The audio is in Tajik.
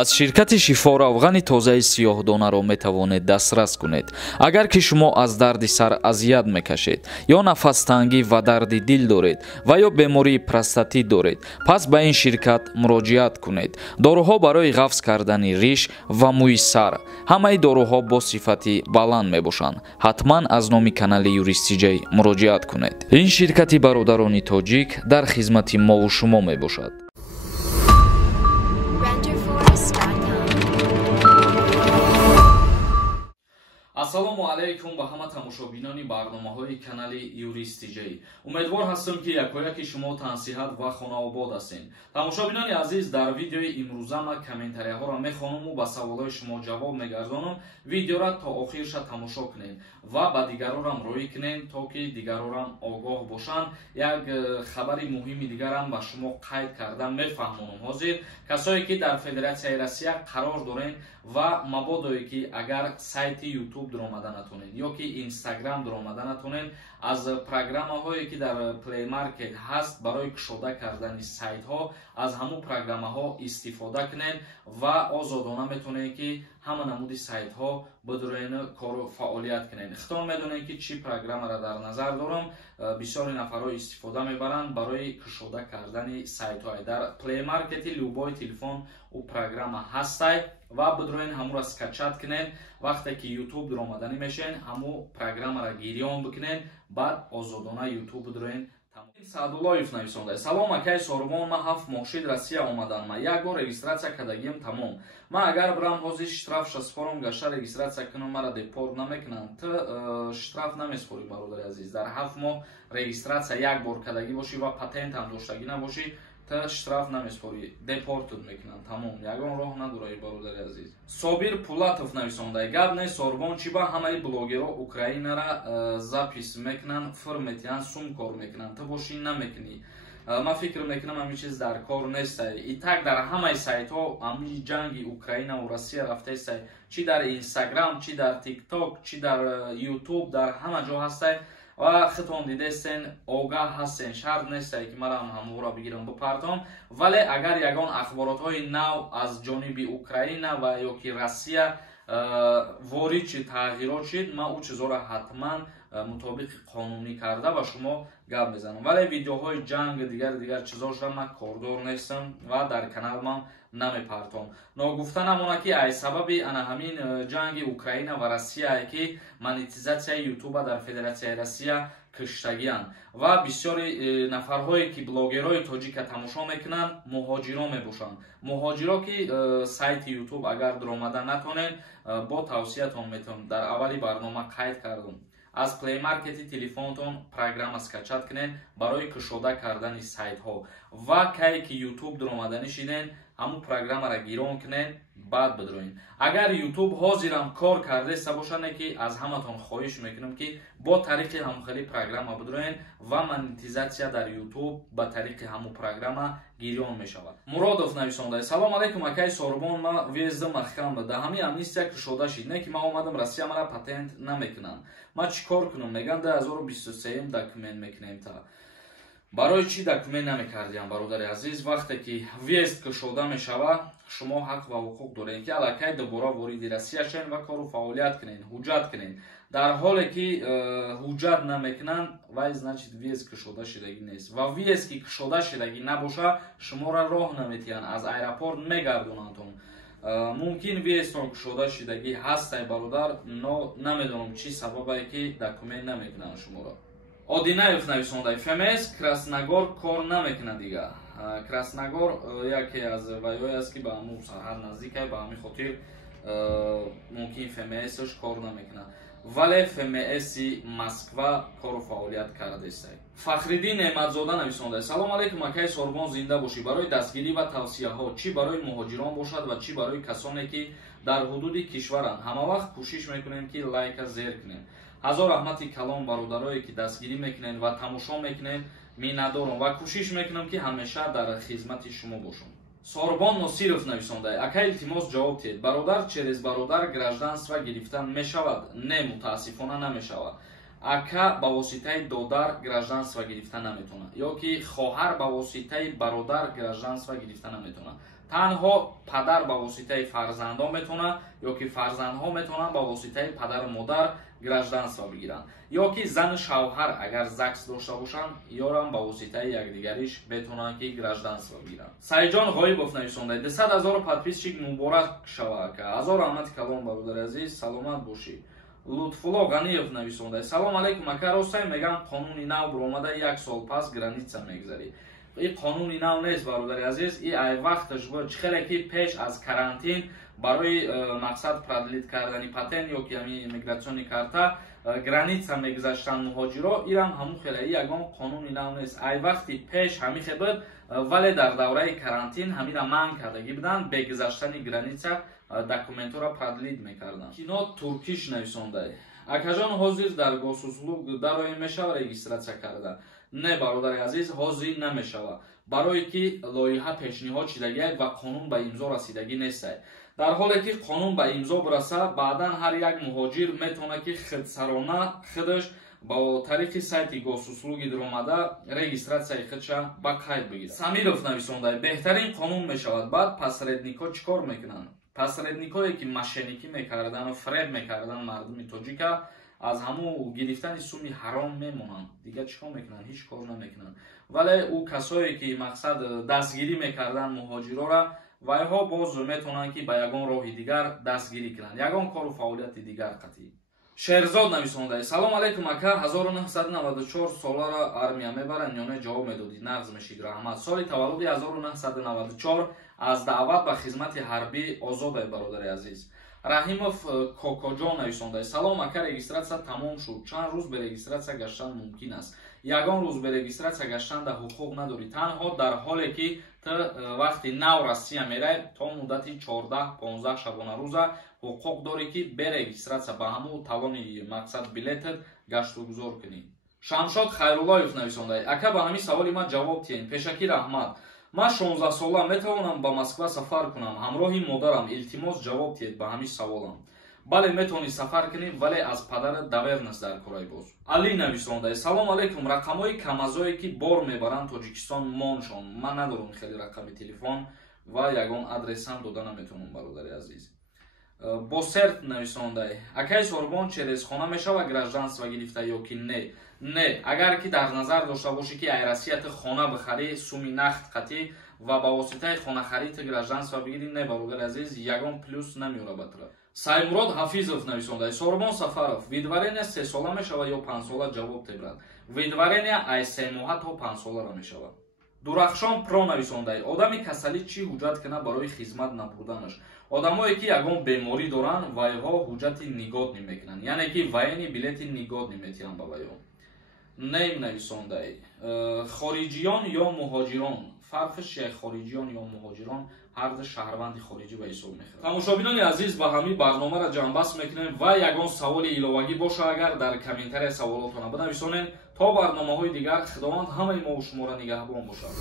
аз ширкати шифоравғани тозаи сиёҳдонаро метавонед дастрас кунед. Агар ки шумо аз дарди сар азият мекашед ё нафастангӣ ва дарди дил доред ва ё бемории простатит доред, пас ба ин ширкат муроҷиат кунед. доруҳо барои ғафз кардани риш ва мӯи сар. ҳамаи доруҳо бо сифати баланд мебошанд. ҳатман аз номи канали юристиҷей муроҷиат кунед. ин ширкати бародарони тоҷик дар хизмати мову шумо мебошад. ассалому алайкум ба ҳама тамошобинони барномаҳои канали юристиҷей. умедвор ҳастам ки якояки шумо тансиҳат ва хонаобод ҳастед. тамошобинони азиз, дар видеои имрӯза ман комментарияҳоро мехонам ва саволҳои шумо ҷавоб мегардонам. видеоро то охирша тамошо кунед ва ба дигарорам роӣ кунед, то ки дигарорам огоҳ бошанд. як хабари муҳими дигарам ба шумо қайд карда мефаҳмонам. ҳозир касое ки дар федератсияи Россия қарор дорен ва мабодое ки агар сайти YouTube даромада натонед ё ки Instagram даромада натонед, аз программаҳое ки дар Play Market ҳаст барои кушода кардани сайтҳо, аз ҳамун программаҳо истифода кунед ва озодона метавонед ки ҳама намуди сайтҳо бидурен кору фаъолият кунед. хитон медонед ки чӣ программаро дар назар дорам. бисёри нафарҳо истифода мебаранд барои кушода кардани сайтҳо. дар Play Market любой телефон у программа ҳастай ва бидурен ҳамуро скачат кунед. вақте ки YouTube даромаданӣ мешен, ҳамун программаро гирён бикунед, баъд озодона YouTube бидурен. Саадуллоев нависонда: салом акай Сорумон, ман 7 моҳшид Россия омадам. Ман як бор регистратсия кардагим тамом. Ман агар бирам ҳозир штрафша спорам гашта регистратсия кунам, мара депорт намекунанд. Ту штраф намеспорӣ бародари азиз. Дар 7 моҳ регистратсия як бор кардагӣ бошӣ ва патент ҳам доштагӣ набошӣ, ту штраф намеспорӣ, депортут мекунанд. Тамом, ягон роҳ надорӣ бародари азиз. Собир Пулатов нависонда: гап не Сорбон, чи ба ҳамаи блогеро Украинара запис мекунанд, фир метиҳанд, сум кор мекунанд. Ту бошӣ намекунӣ. ман фикр мекунам ҳамин чиз дар кор нестай. И так дар ҳамаи сайтҳо ҳамин ҷанги Украина ва Россия рафтаистай. Чи дар Instagram, чи дар TikTok, чи дар YouTube, дар ҳама ҷо ҳастай. ва хитон дидестен, огаҳ ҳастен, шарт нестай ки марам ҳамуро бигирам бипартом. вале агар ягон ахборотҳои нав аз ҷониби Украина ва ё ки Россия ворид шид, тағйирот шид, ман у чизоро ҳатман мутобиқи қонунӣ карда ба шумо гап мезанам. вале видеоҳои ҷанг дигар чизошро ман кордор нестам ва дар канал ман намепартом. ногуфта намона ки ай сабаби ана ҳамин ҷанги Украина ва Россия ки монетизатсияи YouTube дар Федератсияи Россия киштагиянд ва бисёри нафарҳое ки блогерои тоҷика тамошо мекунанд муҳоҷиро мебошанд. муҳоҷиро ки сайти YouTube агар даромада натонед, бо тавсиятон метавонед. дар аввали барнома қайд кардам. аз Play Market телефонтон программа скачат кунед барои кушода кардани сайтҳо ва кае ки YouTube даромаданӣ шиден, ҳамун программаро гирон кунед, баъд бидроед. агар YouTube ҳозирам кор кардаиста бошане ки аз ҳаматон хоҳиш мекунам ки бо тариқи ҳамхели программа бидроед ва монетизатсия дар YouTube ба тариқи ҳамун программа гирён мешавад. Муродов нависонда: салом алейкум акай Сорбон, ман везда махкам да ҳамин амнистия кушода шид. Не ки ман омадам Россия мара патент намекунанд. ман чӣ кор кунам? меган 2023 документ мекунем. та барои чӣ документ намекардиам бародари азиз? вақте ки везд кушода мешава, шумо ҳақ ва ҳуқуқ доред ки аллакай дубора вориди Россия шен ва кору фаъолият кунед, ҳуҷҷат кунед. дар ҳоле ки ҳуҷҷат намекунанд, вай значит вез кушода шидагӣ нест. ва вез ки кушода шидагӣ набоша, шуморо роҳ наметиҳанд, аз аэропорт мегардонандтон. мумкин везтон кушода шидагӣ ҳастай бародар, но намедонам чӣ сабабе ки документ намекунанд шуморо. Одинаев нависонда: ФМС Красногор кор намекунад дигар. Красногор яке аз вайҳое аст ки ба ҳамун сарҳад наздикай, ба ҳамин хотир мумкин ФМСш кор намекунад. вале ФМСи Москва кору фаъолият кардаистай. Фахриддин Неъматзода нависонда: салом алейкум акай Сорбон, зинда бошӣ. барои дастгирӣ ва тавсияҳо, чӣ барои муҳоҷирон бошад ва чӣ барои касоне ки дар ҳудуди кишваранд, ҳамавақт кӯшиш мекунем ки лайка зер кунем. ҳазор раҳмати калон бародарое ки дастгирӣ мекунед ва тамошо мекунед, миннатдорам ва кӯшиш мекунам ки ҳамеша дар хизмати шумо бошам. Сорбон Носиров нависонда: акай илтимос ҷавоб диҳед. бародар через бародар гражданство гирифта мешавад? не, мутаассифона намешавад. ака ба воситаи додар гражданство гирифта наметавонад, ё ки хоҳар ба воситаи бародар гражданство гирифта наметавонад. танҳо падар ба воситаи фарзандон метавонад ё ки фарзандҳо метавонанд ба воситаи падару модар гражданство бигиранд, ё ки зан шавҳар агар ЗАГС дошта бошанд ёрам ба воситаи якдигариш метавонанд ки гражданство бигиранд. Саидҷон Ғоибов нависонда 200 000 подписчик муборак шавад. Ҳазор раҳмати калом бародари азиз, саломат бошӣ. Лутфулло Ғаниев нависонда салом алейкум ака, ростай мегӯям қонуни нав буромада 1 сол пас граница мегзарӣ. این قانونی نو نیست برادر عزیز، این ای وقتش بود خیلی که پیش از карантин برای مقصد پردلید کردن پاتن یا که همین میگراسیونی کارتا گرانیتسا میگذاشتن مهاجرا، ایران همون خیلی یگان قانونی نو نیست. ای وقتی پیش همین بود ولی در دوره карантин همین را منع کردگی بودن بگذاشتن گرانیتسا دکومنتو را پردلید میکردن. کینو ترکیش نویسنده акажон ҳозир дар госуслуг дарои мешава регистратсия карда. Не бародари азиз, ҳозир намешава, барое ки лоиҳа пешниҳод шидагӣ ва қонун ба имзо расидагӣ нестай. дар ҳоле ки қонун ба имзо бираса, баъдан ҳар як муҳоҷир метавонад ки худсарона худаш ба тариқи сайти госуслуги диромада регистратсияи худша ба қайд бигирад. Самиров нависонда беҳтарин қонун мешавад, баъд посредникҳо чӣ кор мекунанд? Посредникҳое ки мошенникӣ мекардану фреб мекардан мардуми тоҷика аз ҳамун гирифтани суми ҳаром мемонанд. Дигар чӣ кор мекунанд? Ҳеҷ кор намекунанд. Вале ӯ касое ки мақсад дастгирӣ мекардан муҳоҷирора, вайҳо боз метавонанд ки ба ягон роҳи дигар дастгирӣ кунанд. Ягон кору фаъолияти дигар қатъӣ. Шерзод нависонда салом алейкум ака, 1994 солара армия мебаранд ё не? ҷавоб медодӣ, нағз мешид раҳмат. Соли таваллуди 1994 аз даъват ба хизмати ҳарбӣ озодай бародари азиз. Раҳимов Кокоҷон нависонда салом ака, регистратсия тамом шуд. Чанд рӯз берегистратсия гаштан мумкин аст? Ягон рӯз берегистратсия гаштанда ҳуқуқ надорӣ. Танҳо дар ҳоле ки ту вақти нав Россия меравӣ, то муддати 14-15 шабонарӯза ҳуқуқ дорӣ ки берегистратсия ба ҳамун талони мақсад билетат гаштугузор кунӣ. Шамшод Хайруллоев нависонда ака, ба ҳамин саволи ман ҷавоб диҳед. Пешакӣ раҳмат. Ман 16 сола метавонам ба Москва сафар кунам ҳамроҳи модарам. Илтимос ҷавоб диҳед ба ҳамин саволам. бале метавонӣ сафар кунӣ, вале аз падарат давернас дар кораи боз. Али нависонда салом алейкум, рақамҳои камазое ки бор мебаранд Тоҷикистон моншон. Ман надорам хеле рақами телефон ва ягон адресам дода наметавонам бародари азиз. Босерт нависонда акаи Сорбон черезхона мешава гражданство гирифта ё ки не? Не, агар ки дар назар дошта бошӣ ки ай Россия ту хона бихарӣ, суми нақд қатӣ ва ба воситаи хонахарид ту гражданство бигирӣ, не бародари азиз, ягон плюс намеёра ба ту. Саймурод Ҳафизов нависонда Сорбон Сафаров видварения 3 сола мешава ё 5 сола? ҷавоб тебрад. Видварения ай 3 моҳа то 5 солара мешава. Дурахшон Про нависонда одами касалӣ чӣ ҳуҷҷат кунад барои хизмат напурданаш? Одамое ки ягон беморӣ доранд, вайҳо ҳуҷҷати нигоднӣ мекунанд, яъне ки вайни билети нигоднӣ метиҳанд ба вайҳо. Нейм нависонда хориҷиён ё муҳоҷирон, фарқиш чист? Хориҷиён ё муҳоҷирон ҳар ду шаҳрванди хориҷӣ ба ҳисоб мехӯранд. Тамошобинони азиз, ба ҳамин барномаро ҷамъбаст мекунем ва ягон саволи иловагӣ боша агар дар комментария саволотона бинависонед. То барномаҳои дигар, худованд ҳамаи мо шуморо нигаҳбон бошад.